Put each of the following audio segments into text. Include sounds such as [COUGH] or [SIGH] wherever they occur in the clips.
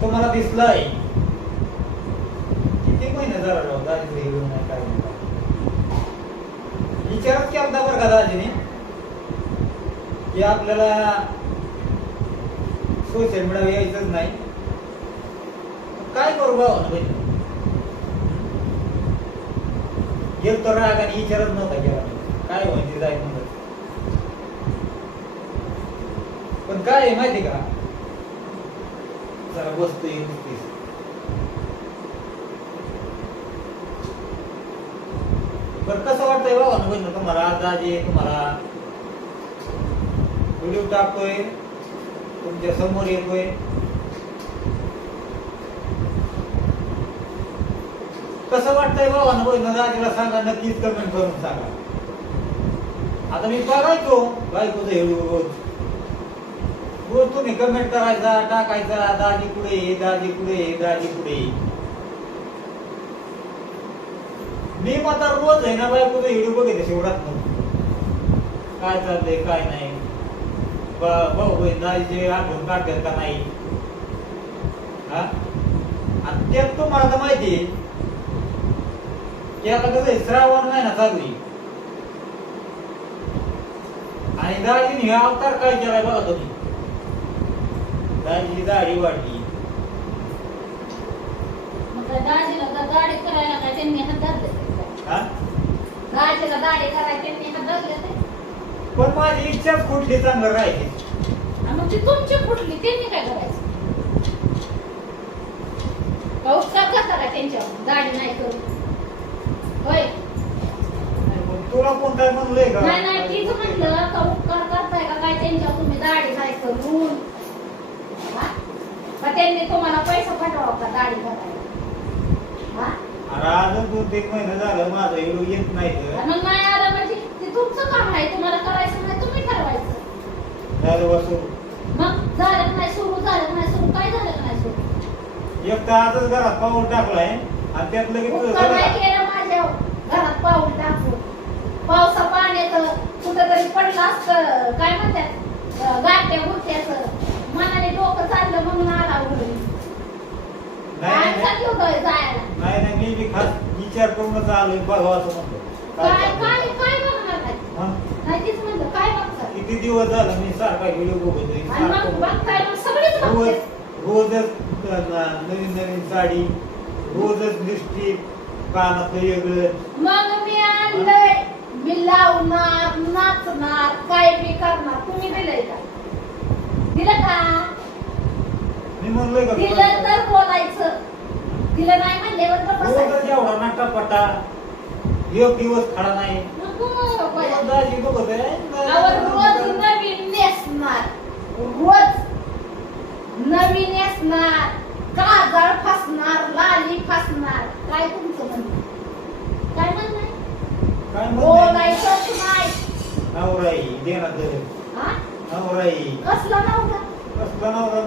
तुम्हाला दिसलंय. किती महिने झाला राव? दारिद्र्य येऊन नाही काय नाही. विचारच केला बरं का दाजीने? की आपल्याला सोशल मीडिया यायचंच नाही. काय करू भाऊ बहिणी एक तर राग आणि विचारच नव्हता केला. काय म्हणते जाय म्हणत पण काय आहे माहिती का? जरा वस्तू येईल नुसतीच. बरं कसं वाटतंय बाबा ना बहिणी तुम्हाला दाजी तुम्हाला व्हिडिओ टाकतोय तुमच्यासमोर येतोय. कसं वाटतंय बाबा अनुभव? बहिणी दाजीला सांगा नक्कीच कमेंट करून सांगा. आता मी बघायचो बायकोचं व्हिडिओ रोज. रोज तुम्ही कमेंट करायचा टाकायचा दाजी कुठे ये दाजी कुठे ये दाजी कुठे ये. मी मात्र रोज आहे ना बायकोचा व्हिडिओ बघितले शेवटात काय चाललंय काय नाही. भाऊ बहीण दाजीचे आठवण काढतात का नाही? हा? आणि त्यात तुम्हाला तर माहिती आहे की आता कसं आहे, श्रावण महिना चालू आहे. आणि दाजीने हा अवतार काय केलाय बघा तुम्ही? दाजीची दाढी वाढली. मग दाजीला तर दाढी करायला काय त्यांनी हात धरले? हा? दाजीला दाढी करायला त्यांनी हात धरले पण माझी इच्छाच कुठली चांगलं आणि मग ती तुमची फुटली त्यांनी काय करायचं? पाऊस का करता काय त्यांच्यावर? दाढी नाही करू होय? तुला कोण काय म्हणलंय का? नाही नाही तीच म्हटलं का उपकार करताय का काय त्यांच्यावर? तुम्ही दाढी नाही करून? त्यांनी तुम्हाला पैसा पाठवा का दाढी करायला हा? अरे अजून दोन तीन महिने झालं माझा व्हिडिओ येत नाही तर. आणि मग नाही आलं म्हणजे ते तुमचं काम आहे तुम्हाला करायचं नाही तुम्ही ठरवायचं. झालं वसूल मग झालं नाही सुरू झालं नाही सुरू काय झालं नाही सुरू? एक तर आजच घरात पाऊल टाकलाय आणि त्यात लगेच तुझं उपकार नाही झालं. केलं माझ्या घरात पाऊल टाकून. पावसा पाण्याचं कुठं तरी पडलं असतं काय म्हणतात गाठ्या गुट्याचं मनाने डोकं चाललं म्हणून आला नाही काय नाही, चाललं होतं जायला. नाही नाही मी बी खास विचार करूनच आलोय बघावं असं म्हणतो. काय काय काय काय बघणार नाही? हा? नाही तीच म्हणलं काय बघतात किती दिवस झालं मी सारखा व्हिडिओ बघतोय आणि मग सारखं. बघताय मग सगळेच रोज रोजच न- नवीन नवीन साडी रोजच लिपस्टिक वेगळं. मग मी आणलंय. मी लावणार नाचणार काय बी करणार तुम्ही दिलंय का? दिलं का? मी म्हणलोय का दिलं तुला? तर बोलायचं. दिलं नाही म्हणल्यावर तर बसायचं. एवढा नाटापटा एक दिवस खडा नाही. नको बाया. दाजी बघत आहे. अहो, रोज नवीन नेसणार. रोज नवीन नेसणार. काजळ फासणार लाली फासणार. काय तुमचं म्हणणं? काय म्हणणं? आहे? काय बोलायचंच नाही. नवराई देणार दर हा? नवराई. कसला नवरा कसला नवरा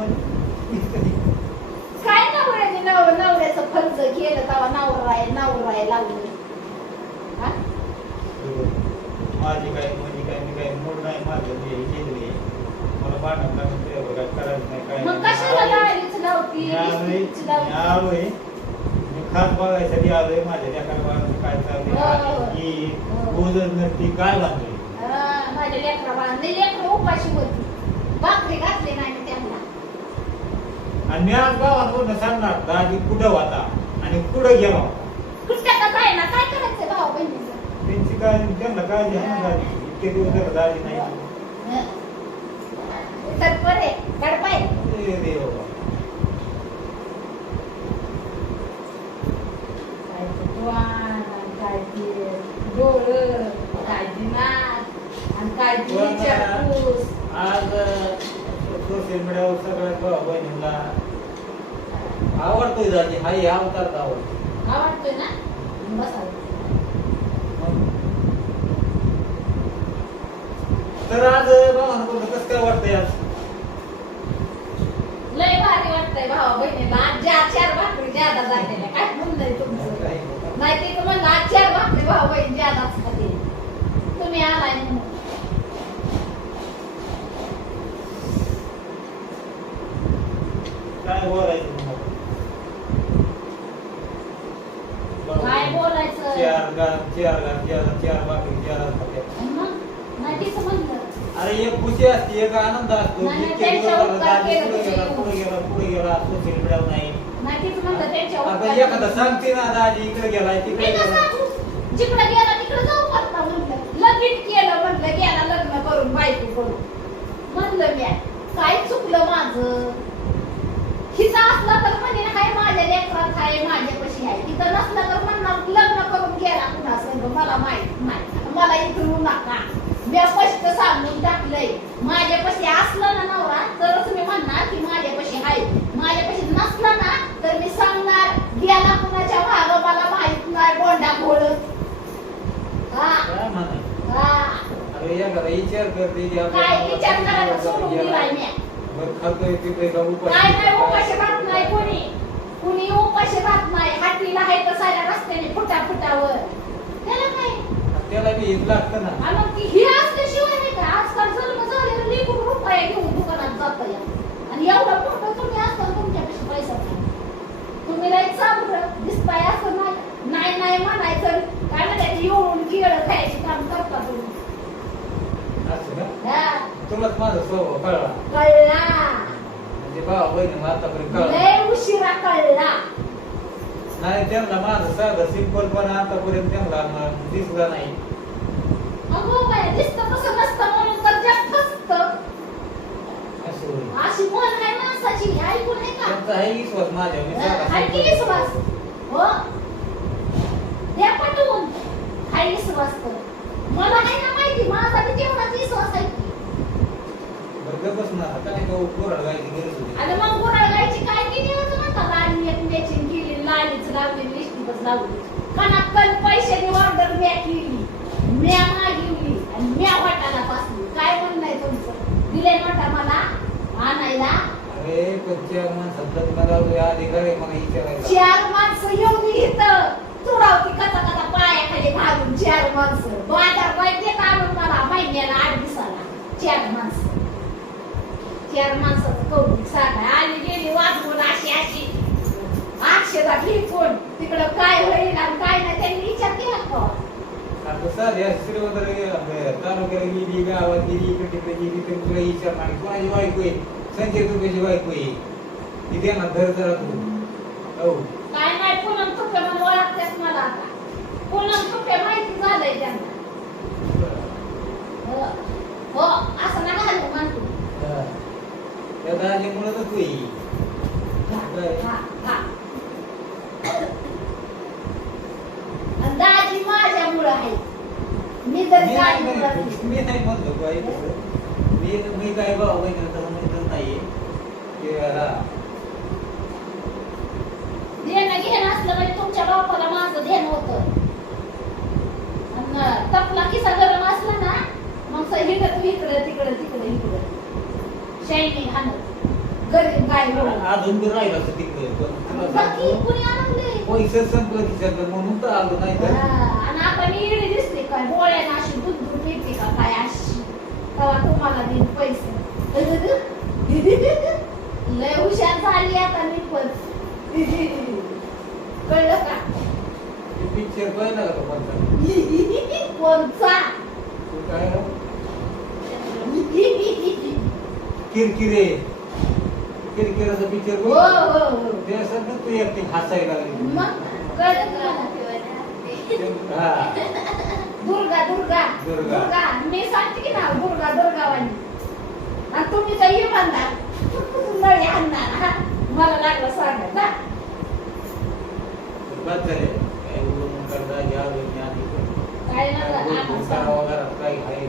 काय नवऱ्याने नव नवऱ्याचं फर्ज केलं तेव्हा नवरा आहे नवरा आहे लावलं हा? माझी काय माझी काय मी काय मूड नाही माझं मी हे केलेली मला ते बघा करायचं नाही काय मग नाही. कशाला लावती? मी आलोय. मी लावती? आलोय. मी खास बघायसाठी आलोय. माझ्या लेकरा बाळाचं काय हो. चाललंय की रोजच नसती काय बांधली हा, माझ्या लेकरा बाळांनी लेकरं उपाशी होती भाकरी घातली नाही त्यांना. आणि मी आज सांगणार दाजी कुठं होता आणि कुठं गेला? होता कुठल्या का जाय ना काय करायचं भाऊ बहिणीचं? त्यांची काळजी त्यांना काळजी आहे ना दाजी? इतके दिवस झालं दाजी नाही तर परे गडपाय ए देवा. काय काय डोळं काय आणि काय विचारपूस आज सोशल मीडियावर सगळ्यात बहिणीला आवडतोय दाजी हा हे अवतार आवडतो आवडतोय. ना? बसा. तर आज भावानं बोललं कसं काय वाटतंय आज? लय भारी वाटतंय भावा बहिणीला. आज ज्या चार भाकरी ज्यादा जाते काय म्हणलंय तुमचं? नाही ते तर म्हणलं आज चार भाकरी भाऊ बहीण ज्यादाच खाते तुम्ही आलाय म्हणून काय बोलायचं तुम्हाला काय बोलायचं बाकी अरे एक खुशी असते एक आनंद असतो पुढे गेला पुढे गेला सोशल नाही आता एखादा सांगते ना दाजी इकडे तिकडे जिकडे गेला तिकडे जाऊ करता म्हणलं. लगीन केलं म्हणलं गेला लग्न करून बायको करून. म्हणलं मी. काय चुकलं माझं. हिचा असला तर म्हणे लेकरात हाय माझ्यापाशी आहे. तिथं नसलं तर म्हणणार लग्न करून गेला कुणा मला माहीत नाही. मला नका. मी स्पष्ट सांगून टाकलंय. माझ्यापाशी असलं ना नवरा तरच मी म्हणणार की माझ्यापाशी आहे. माझ्यापाशी नसला ना तर मी सांगणार. गेला कुणाच्या माग मला माहीत नाही. बोंडा घोळ हा. काय हा. विचार करायला सोडून. दिलाय मी. काय नाही काय? उपाशी राहत नाही कोणी कुणी उपाशी राहत नाही हातीला आहे साऱ्या रस्त्याने फुटा फुटावर त्याला काय? त्याला बी लागतं ना. आणि मग ती ही असल्याशिवाय नाही का? आजकाल जन्म झालेलं रुपये घेऊन दुकानात जात या आणि एवढं मोठं तुम्ही असताल तुमच्यापाशी पैसा नाही. तुम्ही लई चांगलं दिसताय असं नाही नाही नाही म्हणायचं. काय म्हणतात येऊन केळं खायची काम करता तुम्ही. असं का? हा, तुलाच माझा स्वभाव कळला. कळला. म्हणजे भावा बहिणी आतापर्यंत कळला लय उशिरा कळला. नाही त्यांना माझं साधं सिंपल पण आतापर्यंत त्यांना दिसला नाही. अगो बाय दिसतं तसं नसतं म्हणून तर जग फसतं. असं होईल अशी मन आहे माणसाची? ऐकून आहे का? त्यांचा आहे विश्वास माझ्या मी साधा हाय की simple. विश्वास? हो. द्या पटवून. हाय विश्वास तर. मला आहे ना माहिती माझा बी तेवढाच विश्वास आहे. की. बरं गप्पच ना काय तो गायची गरज होती. आणि मग गुराळगायची काय केली होतं म्हणतात आणि एक मॅचिंग केली लालीच लावली लिस्टिकच लावली. कणात कण पैशाची ऑर्डर म्या केली. म्या मागिवली आणि म्या वाटाला पासली काय म्हणणं आहे तुमचं? दिले नव्हता मला? आणायला? अरे अधिकार आहे मला विचारायला. चार माणसं येऊन इथं. तुडावती कथा कथा पायाखाली घालून चार माणसं बाजार आणून मला महिन्याला आठ दिवसाला. चार माणसं चार माणसाचं कौतुक सांगा. आली गेली वाजवून अशी अशी. अक्षदा कोण? तिकडं काय होईल आणि काय नाही त्यांनी विचार केला का? आता साध्या श्रीमंत तालुक्याला गेली गावात गेली इकडे तिकडे गेली तरी तुला विचारणार कोणाची बायको आहे? संजय दुबेची बायको आहे. ती त्यांना तू. हो. काय नाही पूनम तुपे म्हणून ओळखतेस मला आता. पूनम माहिती झालंय त्यांना. हो हो असं ना घालू म्हणतो हा. त्या दाजीमुळे आणि दाजी माझ्यामुळं आहे मी जर काय मी नाही म्हणतो मी मी काय भाऊ बहिणी तसं देणं घेणं असलं म्हणजे तुमच्या बापाला माझं ध्यान होतं आणि तपला किसा गरम असला ना मग स- इकडं तिकडं तिकडं इकडं शायनिंग हाणत गरीब गाय म्हणून अजून बी राहिलं असं तिकडे पण तुला बाकी सांगतो, कुणी आणले पैसे संपलं खिशातलं म्हणून तर आलो नाही तर. आणि आता मी इडी दिसते काय डोळ्यानं अशी दूध दूध येते का काय अशी? तेव्हा तुम्हाला देईन पैसे. [LAUGHS] लय हुशार झाली आता मी पण. [LAUGHS] कळलं का? पिक्चर पाहिला का तो कोणता [LAUGHS] कोणचा? तो काय? किरकिरे. किरकिराचा पिक्चर हो हो हो. ते ना एकटी हसायला लागली. मग कळलं का हा. दुर्गा दुर्गा दुर्गा. दुर्गा. मी सांगते की नाव दुर्गा दुर्गावानी आणि तुम्ही तर ये म्हणणार. नळी आणणार हा? मला लागलं सांगत हा बस झाले. काय बोलून करता या दोन्ही आधी पण. काय करावं. घरात काही आहे.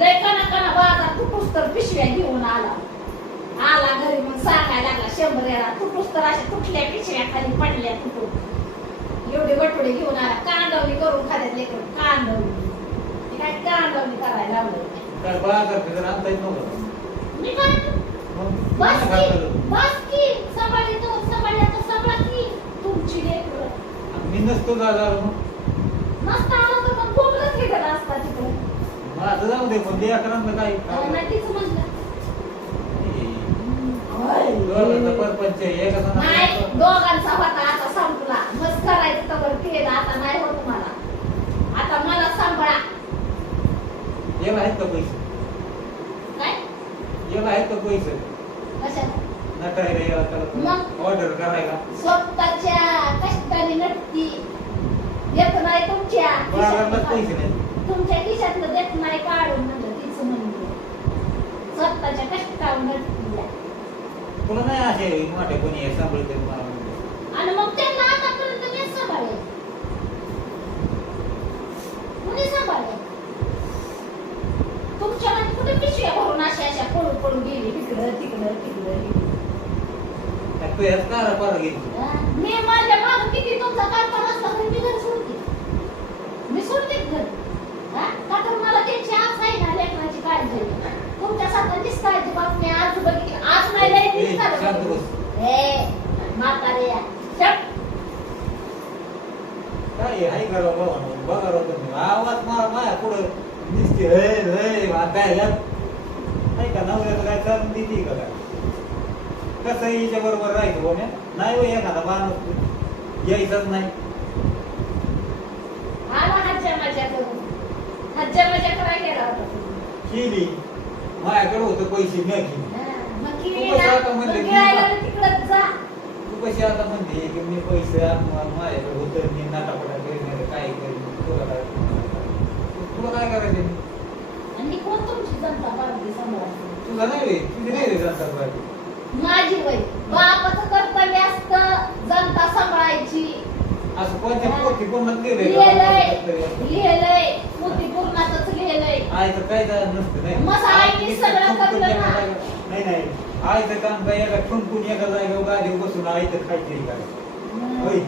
लय कना बाजार तुटूस तर पिशव्या घेऊन आला. आला घरी मग सांगायला लागला शंभर तुटूस तर अशा तुटल्या पिशव्या खाली पडल्या तुटून एवढे वटोडे घेऊन आला कांदवणी करून खात्यात लेकर कांदवणी ते काय कांदवणी करायला लावलं काय बाजार फिर आणता येत नव्हतं? मी काय? मग? बस कोणी की घातलं? बस की सांभाळी तो सांभाळल्या तर सांभाळ की तुमची लेकरं. मी नसतो दादा मग नसता आलं तर मग बोबलच घेतला असता तिकडे माझं जाऊ दे पण लेकरांचं काय? म्हणलं. हे, नाही दोघांचा होता आता संपला. मस्त करायचं तर केलं आता नाही होत मला आता मला सांभाळा. याला आहेत का पैसे? काय? याला आहेत का पैसे? कशाला? नटायला याला त्याला मग? ऑर्डर करायला. स्वतःच्या कष्टाने नटती. येत नाही तुमच्या. बाळाला खिशातलं पैसे नाही. तुमच्या खिशातलं देत नाही काढून म्हणलं तिचं म्हणलं स्वतःच्या कष्टावर नटती तुला नाही असे मोठे कोणी हे सांभाळते मला म्हणते. आणि मग त्यांना आतापर्यंत मी सांभाळे कुणी सांभाळे तुमच्या मध्ये कुठे पिशव्या भरून अशा अशा पळून पळून गेली? तिकडं तिकडं तिकडं. तू गेली हा? मी माझ्या माग किती तुमचा कारभार असला तरी मी घर सोडते. मी सोडते घर? का तर मला त्यांची आज आहे ना लेकराची काळजी तुमच्या सारख्यांचीच काळजी बातमी आज बघितली. आज नाही ए, लई शांत बस. ए म्हातारे चप काय आहे? करा बाबा? बघा राव तुम्ही. आवाज मारा माया पुढं. दिसते हे हे काय घाल नाही का? नवऱ्याचं काय चालून देते का काय? कसं हिच्या बरोबर राहायचं बोम्या नाही हो एखादा माणूस. यायचंच नाही आला हज्जा मजा करून गेला होता. केली माझ्याकडे होतं पैसे केली हा, मग ना- आता म्हणलं की- गिळायला तर तिकडंच जा. तू कशी आता म्हणते की मी पैसे माझ्याकडे होतं मी नाटापटा करीन काय करीन तुला काय तुला काय करायचं? आणि कोण तुमची जनता पार्टी नाही रे तुझी नाही रे पार्टी. माझी वय. बापाचं कर्तव्य असतं जनता सांभाळायची. असं कोणत्या पोटी कोणाला लिहिलंय. लिहिलंय. मोठी पूर्णातच लिहिलंय. आयचं काय झालं नसतं नाही. मग आईने आई सगळं ठुमकून करलं एका ना. जागेवर- नाही नाही. आयचं काम काय एका ठुमकून एका जागेवर गाडीवर बसून आयचं खायचं काय? होय.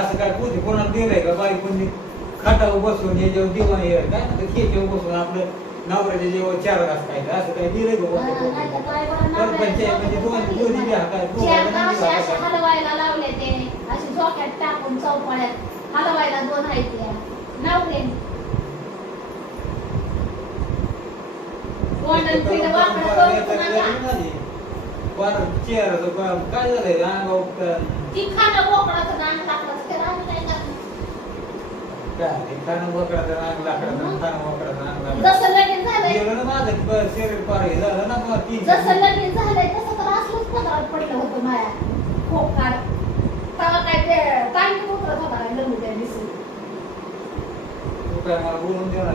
असं काय पोटी कोणाला दिलंय का बाई कोणी? खाटावर बसून याच्यावर दिवा हे काय म्हणतात खेच्यावर बसून आपलं नवऱ्याच्या जेव्हा चार घास खायचं. असं काय दिलंय का हा, कोणत्या पंचायत म्हणजे दोन दोन्ही बी. हलवायला लावले ते. झोक्यात टाकून चौपाळ्यात हलवायला दोन आहेत त्या नवरे गोंडन पिढं वाकडं करून नका. वर चेअरचं काम काय झालंय? अंगावर ती खाणं बोकडाचं नांग टाकलं ते रान नाही टाकलं. काय खाणं वकडाचं रांग लाकडाचं खाणं वकडाचं रांग लाकडाचं. जसं लगीन झालंय. गेलं ना माझं ब- शरीर पार हे झालं ना मग तीन जसं लगीन झालंय तसं तर असलंच पदरात पडलं होतं माया खोकाड तेव्हा काय ते टाइम उतरत होता काय लंबू त्या दिवशी तू काय मला बोलून देणार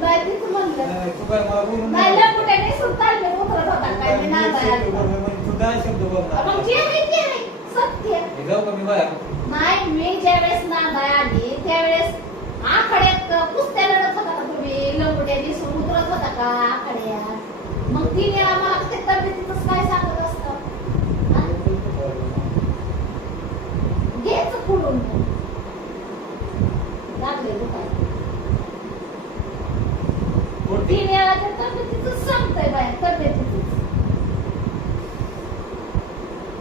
नाही तीच म्हणलं नाही, तू काय मला बोलून नाही देणार? लंबू त्या दिवशी तालमी उतरत होता काय काय मी नांदाय शब्द बोललो म्हणजे तू दहा शब्द बोलणार मग जे आहे ते आहे सत्य हे जाऊ का मी बाहेर नाही मी ज्यावेळेस नांदाय आली त्यावेळेस आखाड्यात कुस्त्या लढत होता का तुम्ही लंबुट्या दिसून उतरत होता का आखाड्यात मग तिने आम्हाला ते तब्येतीच काय सांगत असतं हा? घ्यायचं फुडून लागले दुकान पोटी. तीन वेळा त्या तब्येतीच सांगतंय बाय तब्येतीच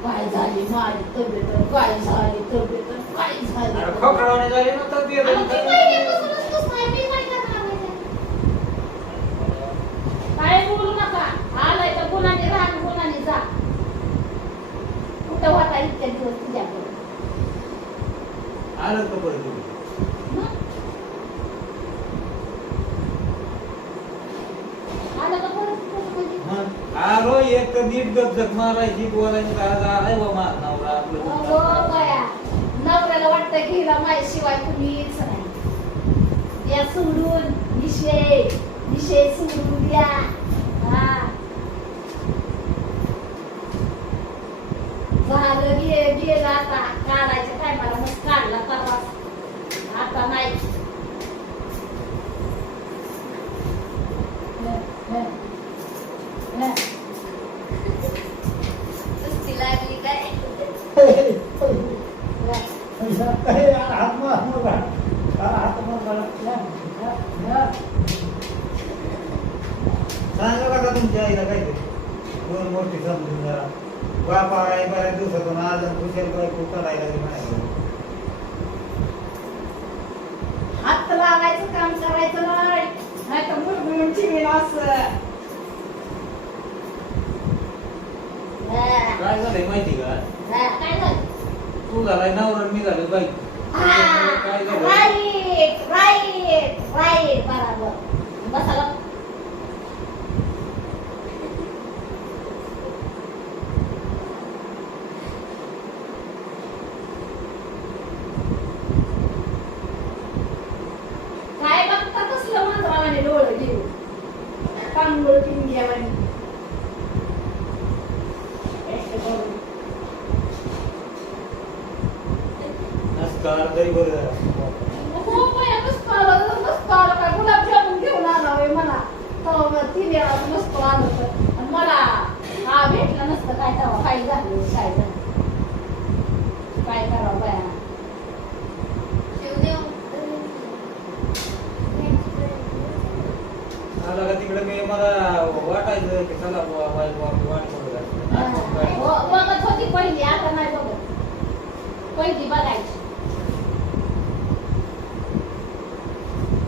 काय झाली माझी तब्येत काय झाली तब्येत काय झाली अरे खोकडावाने झाली ना तब्येत. आणि ती पहिल्यापासूनच तसं आहे, मी काय करणार आहे ते? काय बोलू नका आलाय तर गुणाने राहा आणि गुणाने जा कुठं होता इतक्या दिवस तुझ्याकडे आलं का परत तू? मग? आलं का परत परत म्हणजे? मग आलो एक तर नीट गपचक मारायची बोलायची आज आहे बा मा नवरा अगो आपलं बया नवऱ्याला वाटतं शिवाय माझ्याशिवाय कुणीच नाही. या सोडून निषेध निषेध सोडून द्या. दोन मोठी समजून जरा बापा आहे दिवसातून आज कुशल बायको करायला म्हणायचं. हात लावायचं काम करायचं नाही नाही तर मुरगुळून चिमेल असं. काय झालंय माहिती का? तू झालाय नवरा मी झालो बाई. काय झालं? राईट राईट राईट बरोबर. बसायला मला वाटायचं की चला वाट बघूया पहिली आता नाही पहिली बघायची.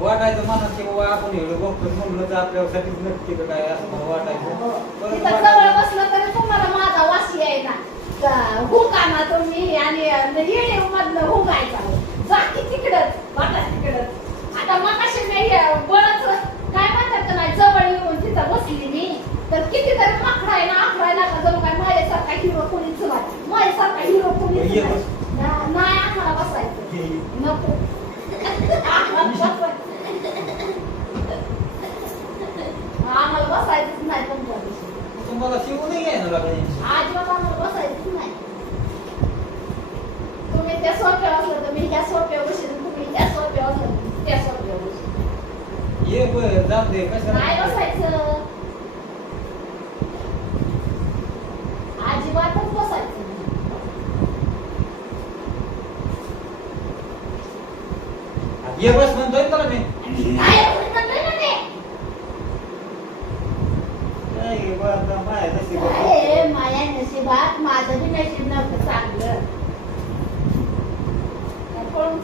वाटायचं मनात की बाबा आपण एवढं बघतो म्हणलं तर आपल्यासाठी नक्की काय असं मला वाटायचं. हो. बसलं तरी माझा वासी आहे ना हुकाना तुम्ही आणि येणे म्हणजे मधलं हुकायचा. बाकी तिकडच जाऊ दे नाही बसायचं अजिबातच बसायचं ये बस म्हणतोय तुला मी बरं, बरं, माझ्या नशिबात. अरे, माझ्या नशिबात माझं नशीब नव्हतं चांगलं तर पळून